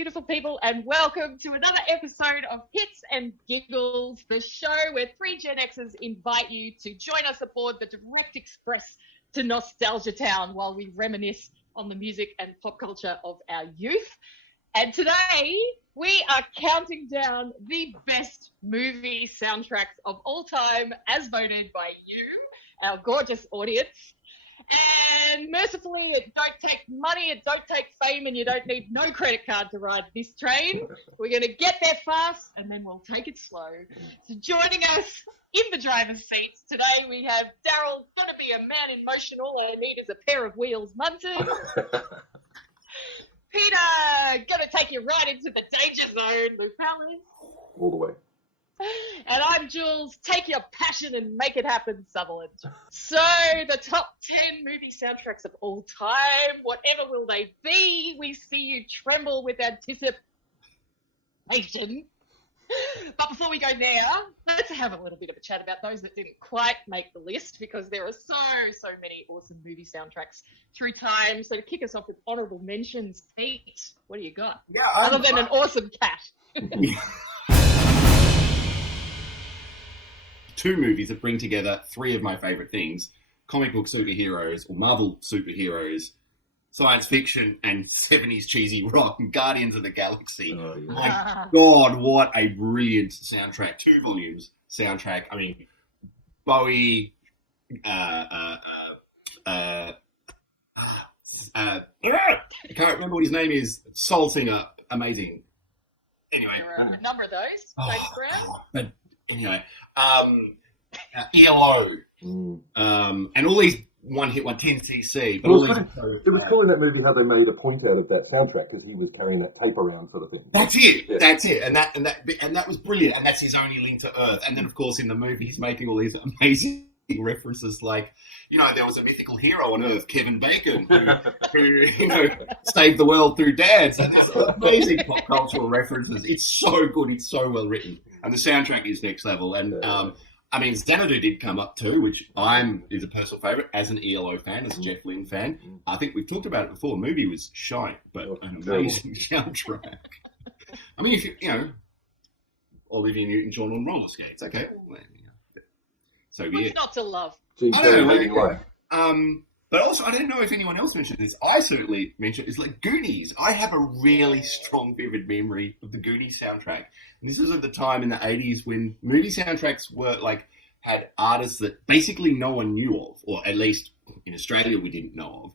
beautiful people, and welcome to another episode of Hits and Giggles, the show where three Gen Xers invite you to join us aboard the direct express to Nostalgia Town while we reminisce on the music and pop culture of our youth. And today, we are counting down the best movie soundtracks of all time, as voted by you, our gorgeous audience. And mercifully, it don't take money, it don't take fame, and you don't need no credit card to ride this train. We're going to get there fast, and then we'll take it slow. So joining us in the driver's seats today, we have Daryl, gonna be a man in motion. All I need is a pair of wheels, Munson. Peter, gonna take you right into the danger zone, Lufellas. All the way. And I'm Jules, take your passion and make it happen, Sutherland. So, the top 10 movie soundtracks of all time, whatever will they be? We see you tremble with anticipation. But before we go there, let's have a little bit of a chat about those that didn't quite make the list, because there are so many awesome movie soundtracks through time. So to kick us off with honourable mentions, Pete, what do you got? Yeah, other than an awesome cat. Two movies that bring together three of my favourite things: comic book superheroes or Marvel superheroes, science fiction, and 70s cheesy rock, and Guardians of the Galaxy. Oh, yeah. My God, what a brilliant soundtrack. 2 volumes soundtrack. I mean, Bowie, I can't remember what his name is. Soul singer, amazing. Anyway. There are a number of those. James Brown. But anyway, ELO, and all these one-hit, 10cc. But it was cool in that movie how they made a point out of that soundtrack because he was carrying that tape around, sort of thing. That's it. Yeah. That's it. And that was brilliant. And that's his only link to Earth. And then, of course, in the movie, he's making all these amazing references, like, there was a mythical hero on Earth, Kevin Bacon, who saved the world through dads. And there's amazing pop cultural references. It's so good. It's so well written. And the soundtrack is next level. And, Xanadu did come up too, which is a personal favourite as an ELO fan, as a Jeff Lynne fan. I think we've talked about it before. The movie was shite, but an amazing soundtrack. I mean, if Olivia Newton-John on roller skates, okay. So yeah. What's not to love? But also, I don't know if anyone else mentioned this. I certainly mentioned it's like Goonies. I have a really strong, vivid memory of the Goonies soundtrack. And this was at the time in the 80s when movie soundtracks were had artists that basically no one knew of, or at least in Australia we didn't know of.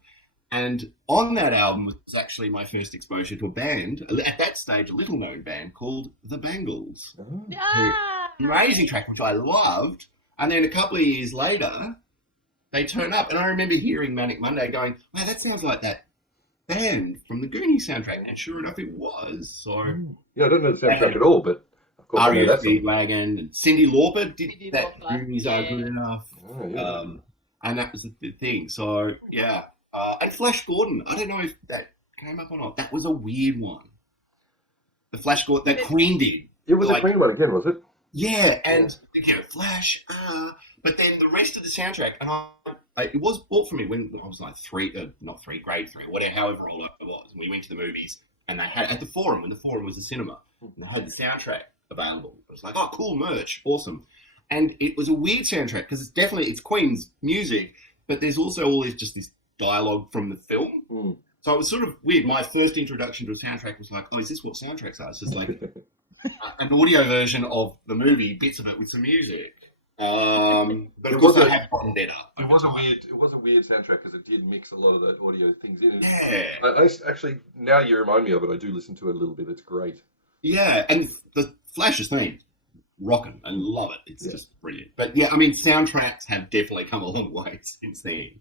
And on that album was actually my first exposure to a band, at that stage, a little-known band called The Bangles. Amazing track, which I loved. And then a couple of years later, they turn up, and I remember hearing Manic Monday going, wow, that sounds like that band from the Goonies soundtrack. And sure enough, it was. So yeah, I don't know the soundtrack at all, but of course R.E.O. Speedwagon and Cyndi Lauper did Cyndi that. Lauper, Goonies are good enough. Oh, yeah. And that was the thing. So, yeah. And Flash Gordon, I don't know if that came up or not. That was a weird one. The Flash Gordon, that Queen did. It was a Queen one again, was it? Yeah, and Flash, but then the rest of the soundtrack, and it was bought for me when I was like grade 3, whatever, however old I was. And we went to the movies, and they had at the Forum, when the Forum was a cinema, and they had the soundtrack available. It was like, oh, cool merch, awesome. And it was a weird soundtrack because it's Queen's music, but there's also this dialogue from the film. So it was sort of weird. My first introduction to a soundtrack was like, oh, is this what soundtracks are? It's just like an audio version of the movie, bits of it with some music. But of course, I had gotten better. It was a weird soundtrack because it did mix a lot of the audio things in. Yeah. I actually, now you remind me of it, I do listen to it a little bit. It's great. Yeah, and the Flash's theme, rocking, and love it. It's just brilliant. But yeah, I mean, soundtracks have definitely come a long way since then.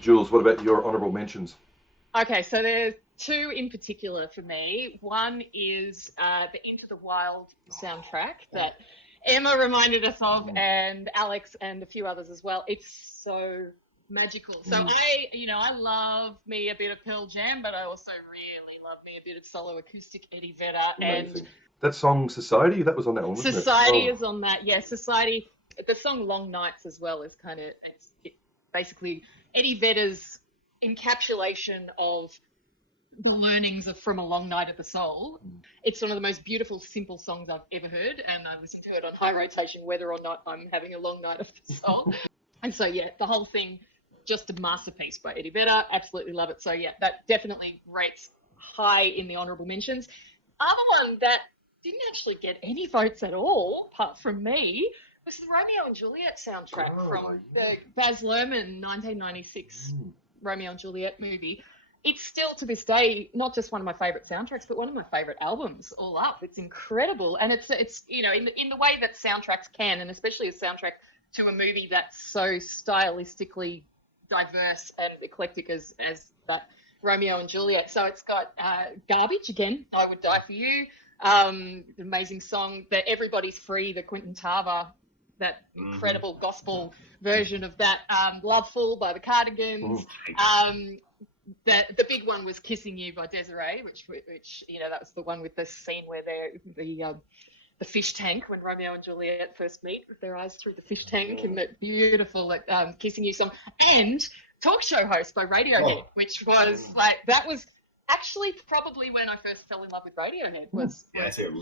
Jules, what about your honourable mentions? Okay, so there's 2 in particular for me. One is the Into the Wild soundtrack that Emma reminded us of, and Alex and a few others as well. It's so magical. So I love me a bit of Pearl Jam, but I also really love me a bit of solo acoustic Eddie Vedder. Amazing. And that song Society, that was on that one, wasn't Society is on that. Yeah, Society. The song Long Nights as well is kind of basically Eddie Vedder's encapsulation of the learnings of From a Long Night of the Soul. It's one of the most beautiful, simple songs I've ever heard, and I listen to it on high rotation, whether or not I'm having a long night of the soul. And so, yeah, the whole thing, just a masterpiece by Eddie Vedder. Absolutely love it. So, yeah, that definitely rates high in the honourable mentions. Other one that didn't actually get any votes at all, apart from me, was the Romeo and Juliet soundtrack from the Baz Luhrmann 1996 Romeo and Juliet movie. It's still to this day not just one of my favourite soundtracks, but one of my favourite albums all up. It's incredible, and it's you know, in the way that soundtracks can, and especially a soundtrack to a movie that's so stylistically diverse and eclectic as that Romeo and Juliet. So it's got Garbage again, I Would Die for You, the amazing song, that Everybody's Free, the Quindon Tarver, that incredible gospel version of that, Loveful by the Cardigans. The big one was Kissing You by Desiree, which you know, that was the one with the scene where they're the fish tank, when Romeo and Juliet first meet with their eyes through the fish tank, and that beautiful Kissing You song. And Talk Show Host by Radiohead, which was that was actually probably when I first fell in love with Radiohead, was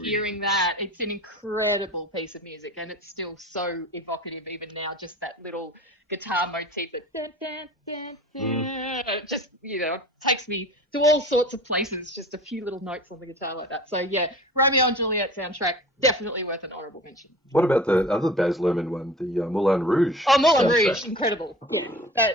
hearing that. It's an incredible piece of music, and it's still so evocative even now, just that little guitar motif that just, you know, takes me to all sorts of places, just a few little notes on the guitar like that. So yeah, Romeo and Juliet soundtrack, definitely worth an honourable mention. What about the other Baz Luhrmann one, the Moulin Rouge? Oh, Moulin Rouge, incredible. Yeah,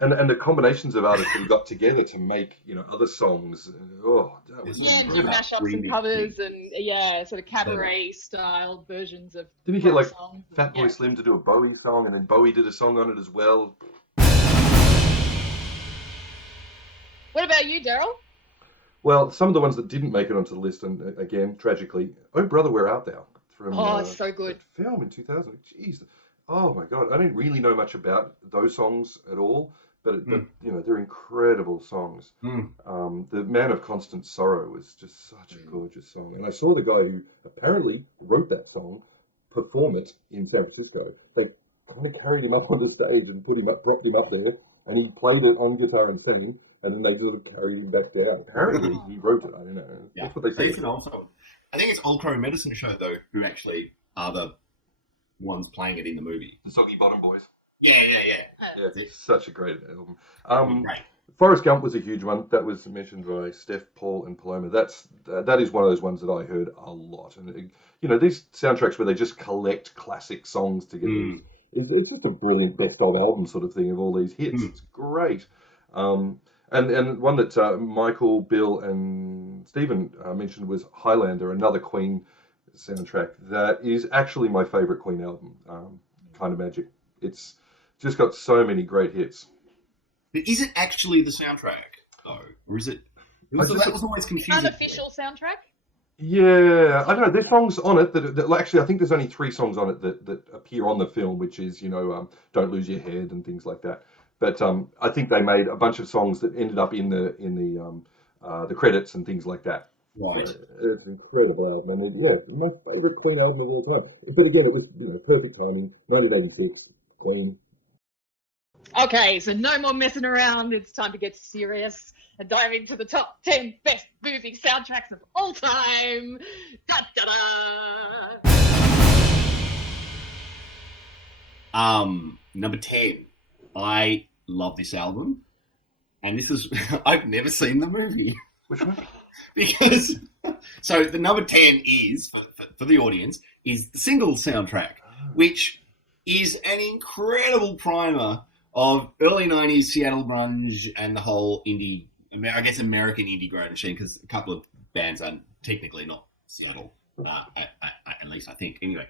and the combinations of artists that got together to make, you know, other songs. Oh, that was do mashups and covers, and sort of cabaret style versions of. Didn't you get like Fatboy Slim to do a Bowie song, and then Bowie did a song on it as well? What about you, Daryl? Well, some of the ones that didn't make it onto the list, and again, tragically, Oh Brother, Where Art Thou? From, so good. Film in 2000. Jeez. Oh my God. I don't really know much about those songs at all, but you know, they're incredible songs. The Man of Constant Sorrow was just such a gorgeous song. And I saw the guy who apparently wrote that song perform it in San Francisco. They kind of carried him up on the stage and propped him up there, and he played it on guitar and sang, and then they sort of carried him back down. Apparently he wrote it. I don't know. Yeah. That's what they said. I think it's Old Crow Medicine Show, though, who actually are the ones playing it in the movie. The Soggy Bottom Boys. Yeah. Yeah, it's such a great album. Forrest Gump was a huge one. That was mentioned by Steph, Paul, and Paloma. That is one of those ones that I heard a lot. And you know, these soundtracks where they just collect classic songs together. It's just a brilliant best of album sort of thing of all these hits. It's great. And one that Michael, Bill, and Stephen mentioned was Highlander, another Queen soundtrack that is actually my favourite Queen album. Kind of Magic. It's just got so many great hits. But is it actually the soundtrack, though? Or is it... that was always confusing. Unofficial soundtrack? Yeah, I don't know. There's songs on it that actually, I think there's only 3 songs on it that appear on the film, which is, you know, Don't Lose Your Head and things like that. But I think they made a bunch of songs that ended up in the credits and things like that. Right. It's an incredible album. And yeah, my favourite Queen album of all time. But again, it was, you know, perfect timing. 1986, Queen. Okay, so no more messing around. It's time to get serious and dive into the top 10 best movie soundtracks of all time. Da da da. Number 10. I love this album, and this is I've never seen the movie. Which one? Because so the number 10 is for the audience is the single soundtrack, which is an incredible primer of early 90s Seattle grunge and the whole indie, I guess American indie grunge machine, because a couple of bands are technically not Seattle, at least I think. Anyway,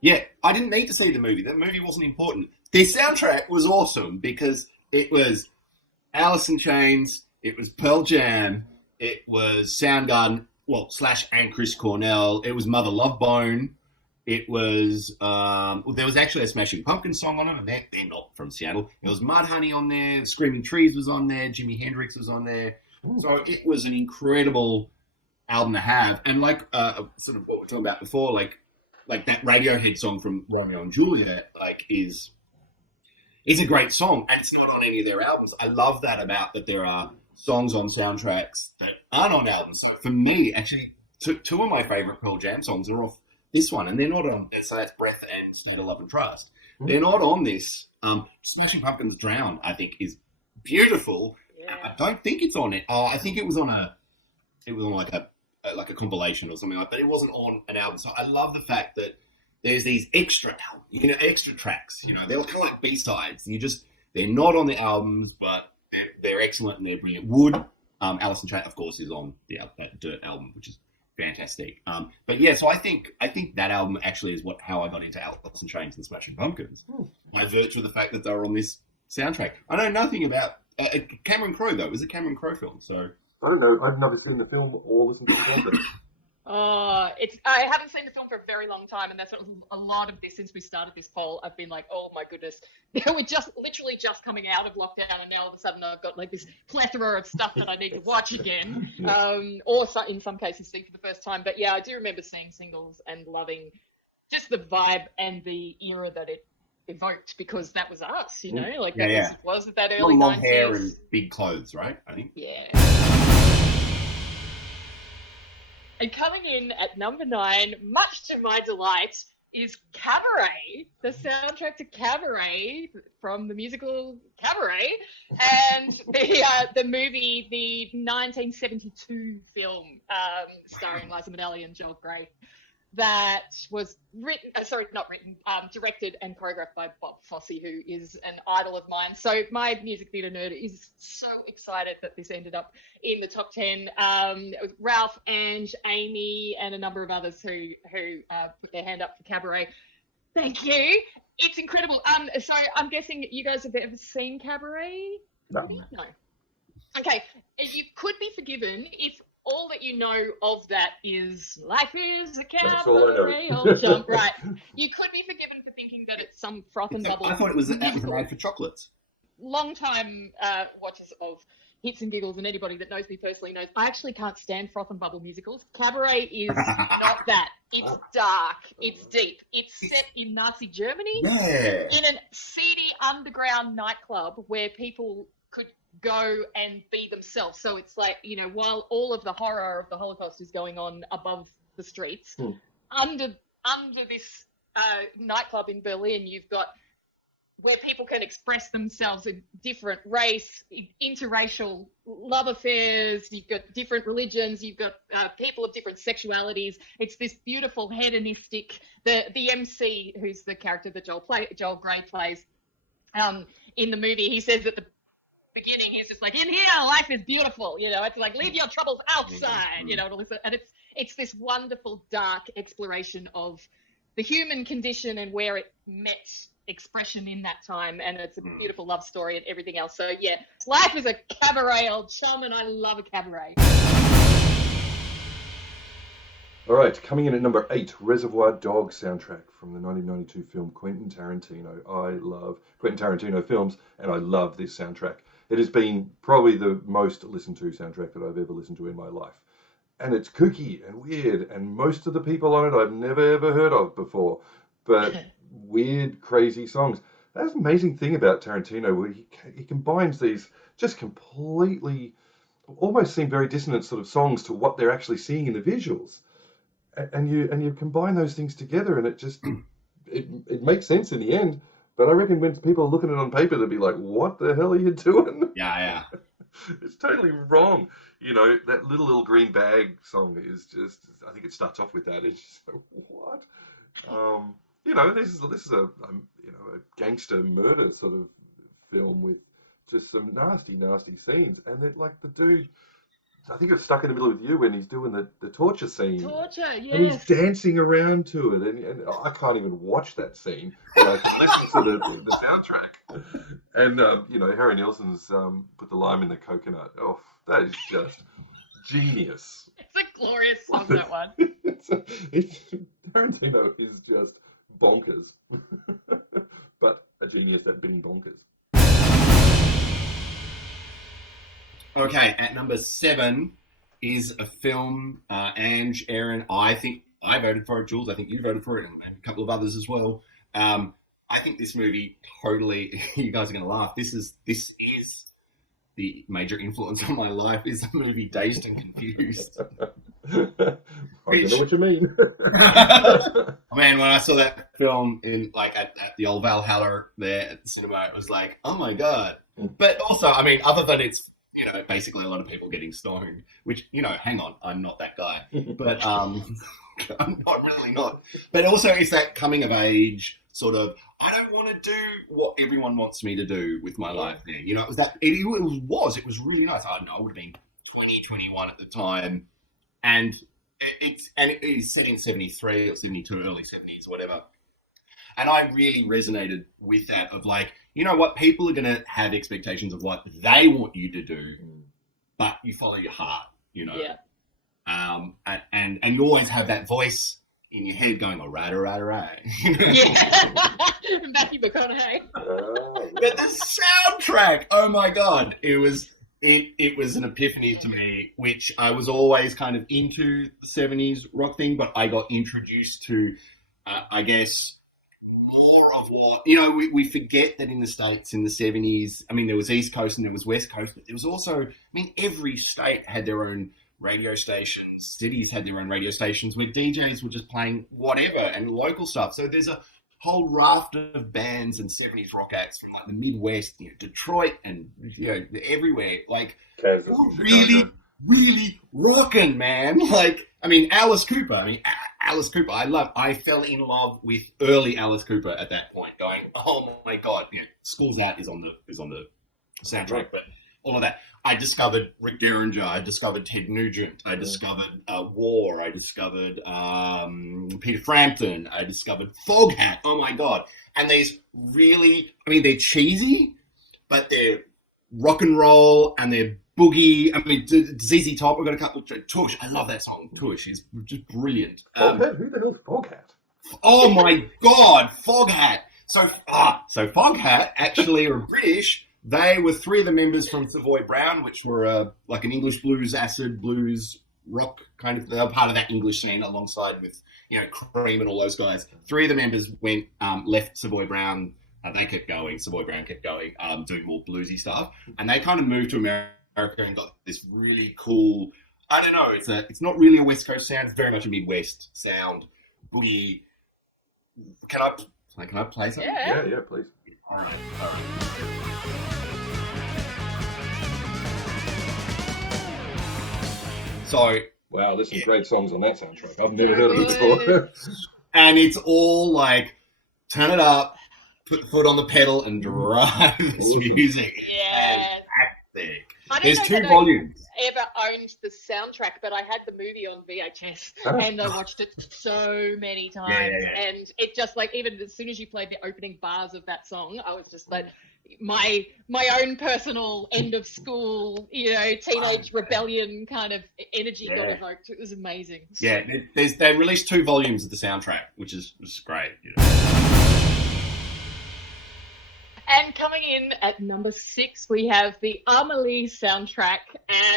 yeah, I didn't need to see the movie. That movie wasn't important. The soundtrack was awesome because it was Alice in Chains, it was Pearl Jam, it was Soundgarden, / and Chris Cornell, it was Mother Love Bone, it was, there was actually a Smashing Pumpkins song on it, and they're not from Seattle. There was Mudhoney on there, Screaming Trees was on there, Jimi Hendrix was on there. So it was an incredible album to have. And like sort of what we were talking about before, like that Radiohead song from Romeo and Juliet, is a great song, and it's not on any of their albums. I love that about that there are songs on soundtracks that aren't on albums. So for me, actually, two of my favourite Pearl Jam songs are off this one, and they're not on. So that's Breath and State of Love and Trust. They're not on this. Smashing Pumpkins Drown, I think, is beautiful. Yeah. I don't think it's on it. Oh, I think it was on like a compilation or something like that. But it wasn't on an album. So I love the fact that there's these extra tracks. They're kind of like B-sides. And they're not on the albums, but they're excellent and they're brilliant. Wood, Alice in Chains, of course, is on that Dirt album, which is fantastic. But yeah, so I think that album actually is how I got into Alice in Chains and Smashing Pumpkins, by virtue of the fact that they were on this soundtrack. I know nothing about Cameron Crowe, though. It was a Cameron Crowe film, so I don't know. I've never seen the film or listened to the song. I haven't seen the film for a very long time, and that's a lot of this since we started this poll. I've been like, oh my goodness, we're literally just coming out of lockdown, and now all of a sudden I've got like this plethora of stuff that I need to watch again, or in some cases see for the first time. But yeah, I do remember seeing singles and loving just the vibe and the era that it evoked, because that was us, was that early 90s. Long hair and big clothes, right? I think. Yeah. And coming in at number 9, much to my delight, is Cabaret, the soundtrack to Cabaret from the musical Cabaret, and the movie, the 1972 film starring Liza Minnelli and Joel Grey, that was directed and choreographed by Bob Fosse, who is an idol of mine. So my music theatre nerd is so excited that this ended up in the top 10. Ralph, Ange, Amy, and a number of others who put their hand up for Cabaret. Thank you. It's incredible. So I'm guessing you guys have ever seen Cabaret? No. Okay. You could be forgiven if all that you know of that is life is a cabaret, I'll jump. Right. You could be forgiven for thinking that it's some froth and bubble. I thought it was an ad for chocolates. Long-time watchers of Hits and Giggles, and anybody that knows me personally knows I actually can't stand froth and bubble musicals. Cabaret is not that. It's dark. It's deep. It's set in Nazi Germany, in a seedy underground nightclub where people could go and be themselves. So it's like, while all of the horror of the Holocaust is going on above the streets, under this nightclub in Berlin, you've got where people can express themselves in different race, interracial love affairs, you've got different religions, you've got people of different sexualities. It's this beautiful hedonistic, the MC, who's the character that Joel Grey plays in the movie, he says at the beginning, he's just like, in here life is beautiful, it's like leave your troubles outside, and it's this wonderful dark exploration of the human condition and where it met expression in that time, and it's a beautiful love story and everything else. So yeah, life is a cabaret, old chum, and I love a cabaret. All right, coming in at number 8, Reservoir Dogs soundtrack from the 1992 film Quentin Tarantino. I love Quentin Tarantino films, and I love this soundtrack. It has been probably the most listened to soundtrack that I've ever listened to in my life. And it's kooky and weird, and most of the people on it I've never ever heard of before. But weird, crazy songs. That's an amazing thing about Tarantino, where he combines these just completely, almost seem very dissonant sort of songs to what they're actually seeing in the visuals. And you combine those things together, and it just it makes sense in the end. But I reckon when people are looking at it on paper, they'll be like, what the hell are you doing? Yeah. It's totally wrong. That little green bag song is just, I think it starts off with that. It's just like, what? This is a gangster murder sort of film with just some nasty, nasty scenes. And then, like, the dude, I think it's stuck in the middle with you when he's doing the torture scene. Torture, yes. And he's dancing around to it. And I can't even watch that scene. I can listen to the soundtrack. And, Harry Nilsson's put the lime in the coconut. Oh, that is just genius. It's a glorious song, that one. Tarantino is just bonkers. But a genius at being bonkers. Okay, at number 7 is a film, Ange, Aaron, I think I voted for it, Jules, I think you voted for it, and a couple of others as well. I think this movie totally, you guys are going to laugh, this is the major influence on my life is the movie Dazed and Confused. I don't know what you mean. Man, when I saw that film in like at the old Valhalla there at the cinema, it was like, oh my god. But also, I mean, other than it's, you know, basically a lot of people getting stoned, which, you know, hang on, I'm not that guy. But I'm not really not. But also it's that coming of age sort of, I don't want to do what everyone wants me to do with my life there. You know, it was that, it was really nice. I don't know, I would have been 20, 21 at the time. And it is set in 73 or 72, early 70s, whatever. And I really resonated with that of like, you know what, people are going to have expectations of what they want you to do, but you follow your heart, you know. Yeah. And you always have that voice in your head going, all right, all right, all right. Yeah. Matthew McConaughey. But the soundtrack, oh my God, it was an epiphany to me, which I was always kind of into the 70s rock thing, but I got introduced to, I guess, more of what, you know, we forget that in the States in the 70s, I mean, there was East Coast and there was West Coast, but there was also, I mean, every state had their own radio stations, cities had their own radio stations where DJs were just playing whatever and local stuff. So there's a whole raft of bands and 70s rock acts from like the Midwest, you know, Detroit and, you know, everywhere. Like, Kansas, really rocking, man. Like, I mean, Alice Cooper. I fell in love with early Alice Cooper at that point, going, oh my God, you know, School's Out is on the soundtrack, but all of that. I discovered Rick Derringer. I discovered Ted Nugent. I discovered War. I discovered Peter Frampton. I discovered Foghat. Oh my God. And these really, I mean, they're cheesy, but they're rock and roll and they're boogie. I mean, ZZ Top, we've got a couple of Tush. I love that song. Tush is just brilliant. Foghat? Who the hell's Foghat? Oh my God, Foghat. So Foghat actually are British. They were three of the members from Savoy Brown, which were like an English blues, acid blues, rock kind of. They were part of that English scene alongside with, you know, Cream and all those guys. Three of the members went, left Savoy Brown. They kept going. Savoy Brown kept going, doing more bluesy stuff. And they kind of moved to America and got this really cool, I don't know, it's not really a West Coast sound. It's very much a Midwest sound. Boogie. Can I play something? Yeah, please. All right. So, wow, there's some great songs on that soundtrack. I've never heard of it before. And it's all like, turn it up, put the foot on the pedal, and drive this music. Yeah. Fantastic. I There's didn't know two that volumes. I ever owned the soundtrack, but I had the movie on VHS and I watched it so many times. Yeah. And it just like, even as soon as you played the opening bars of that song, I was just like, my own personal end of school, you know, teenage rebellion kind of energy got evoked. It was amazing. Yeah, they released 2 volumes of the soundtrack, which is great. You know. And coming in at number 6, we have the Amelie soundtrack,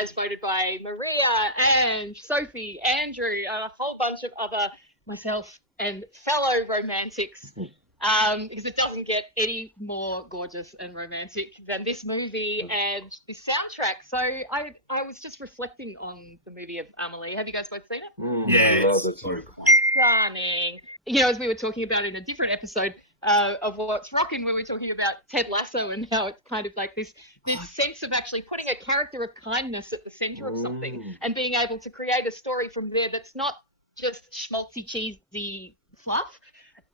as voted by Maria, and Sophie, Andrew, and a whole bunch of other, myself, and fellow romantics. Because it doesn't get any more gorgeous and romantic than this movie and this soundtrack. So I was just reflecting on the movie of Amelie. Have you guys both seen it? Yeah, that's it's Stunning. You know, as we were talking about in a different episode of What's Rockin', when we were talking about Ted Lasso and how it's kind of like this sense of actually putting a character of kindness at the center of something and being able to create a story from there that's not just schmaltzy, cheesy fluff.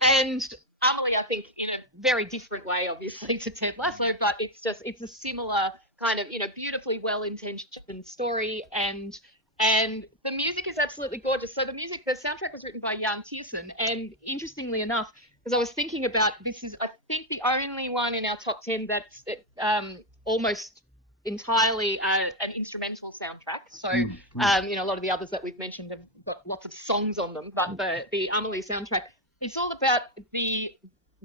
And Amelie, I think, in a very different way, obviously, to Ted Lasso, but it's a similar kind of, you know, beautifully well-intentioned story, and the music is absolutely gorgeous. So the soundtrack was written by Jan Tiersen, and interestingly enough, because I was thinking about, this is, I think, the only one in our top 10 that's almost entirely an instrumental soundtrack. So, you know, a lot of the others that we've mentioned have got lots of songs on them, but the Amelie soundtrack, it's all about the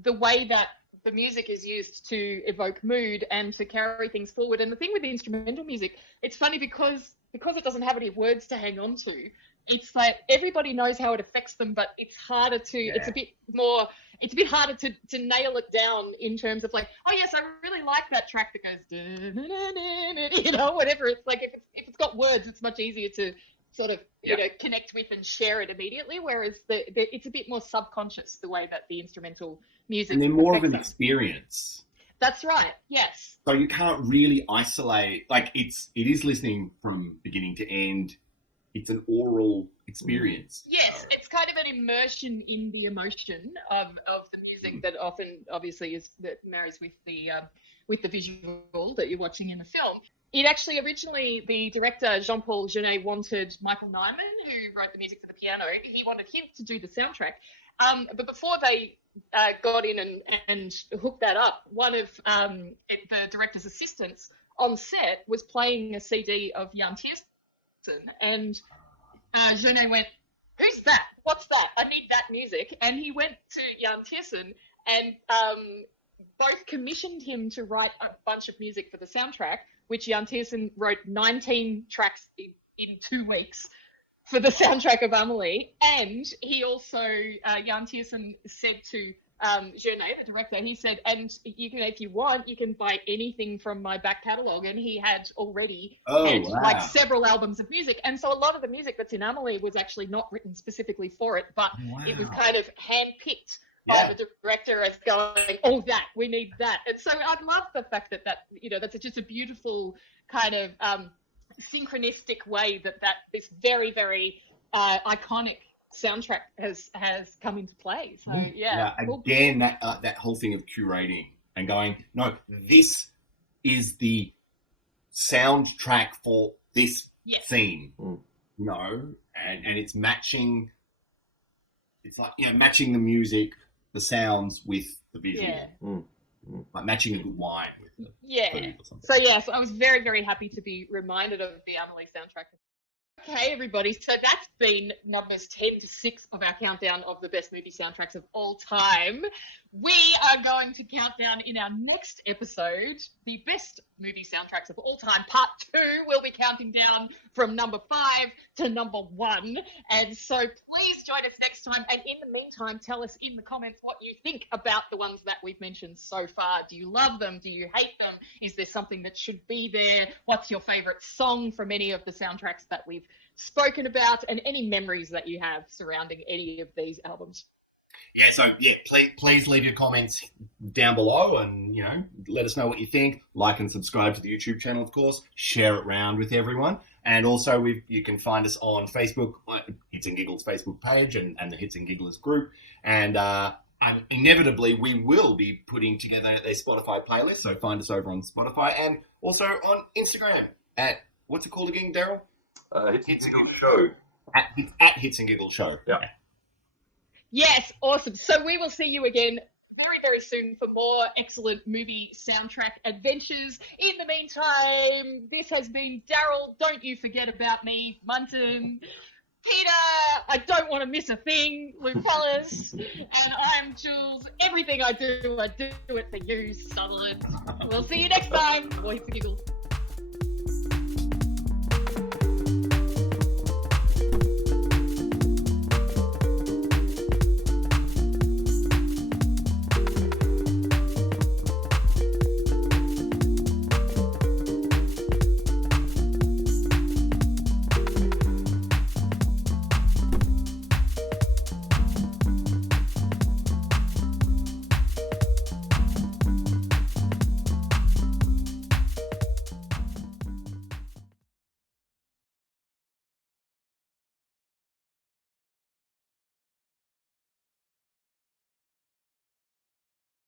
way that the music is used to evoke mood and to carry things forward. And the thing with the instrumental music, it's funny because because it doesn't have any words to hang on to, it's like everybody knows how it affects them, but it's harder to, it's a bit harder to nail it down in terms of like, oh yes, I really like that track that goes, you know, whatever. It's like, if it's got words, it's much easier to sort of, you know, connect with and share it immediately. Whereas it's a bit more subconscious, the way that the instrumental music. And they're more of an experience. That's right. Yes. So you can't really isolate, like it is listening from beginning to end. It's an oral experience. Yes, it's kind of an immersion in the emotion of the music that often, obviously, that marries with the visual that you're watching in the film. It actually originally, the director Jean-Paul Jeunet wanted Michael Nyman, who wrote the music for the piano. He wanted him to do the soundtrack. But before they got in and hooked that up, one of the director's assistants on set was playing a CD of Jan Tiersen. And Jeunet went, "Who's that? What's that? I need that music." And he went to Jan Tiersen and both commissioned him to write a bunch of music for the soundtrack, which Jan Tiersen wrote 19 tracks in 2 weeks for the soundtrack of Amélie. And he also, Jan Tiersen said to Jeunet, the director, he said, "And you can, if you want, you can buy anything from my back catalogue." And he had already like several albums of music. And so a lot of the music that's in Amélie was actually not written specifically for it, but it was kind of handpicked by the director as going, "Oh, we need that." And so I love the fact that you know, that's just a beautiful kind of synchronistic way that this very, very iconic soundtrack has come into play. So again, that whole thing of curating and going, no, this is the soundtrack for this scene, you know, and it's matching. It's like, you know, matching the music, the sounds with the visual, like matching a good wine with the food or something. So I was very, very happy to be reminded of the Amélie soundtrack. Okay, everybody. So that's been numbers 10 to 6 of our countdown of the best movie soundtracks of all time. We are going to count down in our next episode the best movie soundtracks of all time. Part 2, we'll be counting down from number 5 to number 1. And so please join us next time. And in the meantime, tell us in the comments what you think about the ones that we've mentioned so far. Do you love them? Do you hate them? Is there something that should be there? What's your favorite song from any of the soundtracks that we've spoken about, and any memories that you have surrounding any of these albums? Please leave your comments down below, and, you know, let us know what you think. Like and subscribe to the YouTube channel, of course. Share it around with everyone, and also you can find us on Facebook, Hits and Giggles Facebook page, and the Hits and Gigglers group, and inevitably we will be putting together a Spotify playlist. So find us over on Spotify, and also on Instagram at, what's it called again, Daryl? Hits and Giggles Show. At Hits and Giggles Show. Yeah. Yes, awesome. So we will see you again very, very soon for more excellent movie soundtrack adventures. In the meantime, this has been Daryl. Don't you forget about me, Munton. Peter, I don't want to miss a thing. Luke Wallace. And I'm Jules. Everything I do it for you, Sutherland. We'll see you next time. More Hits and Giggles.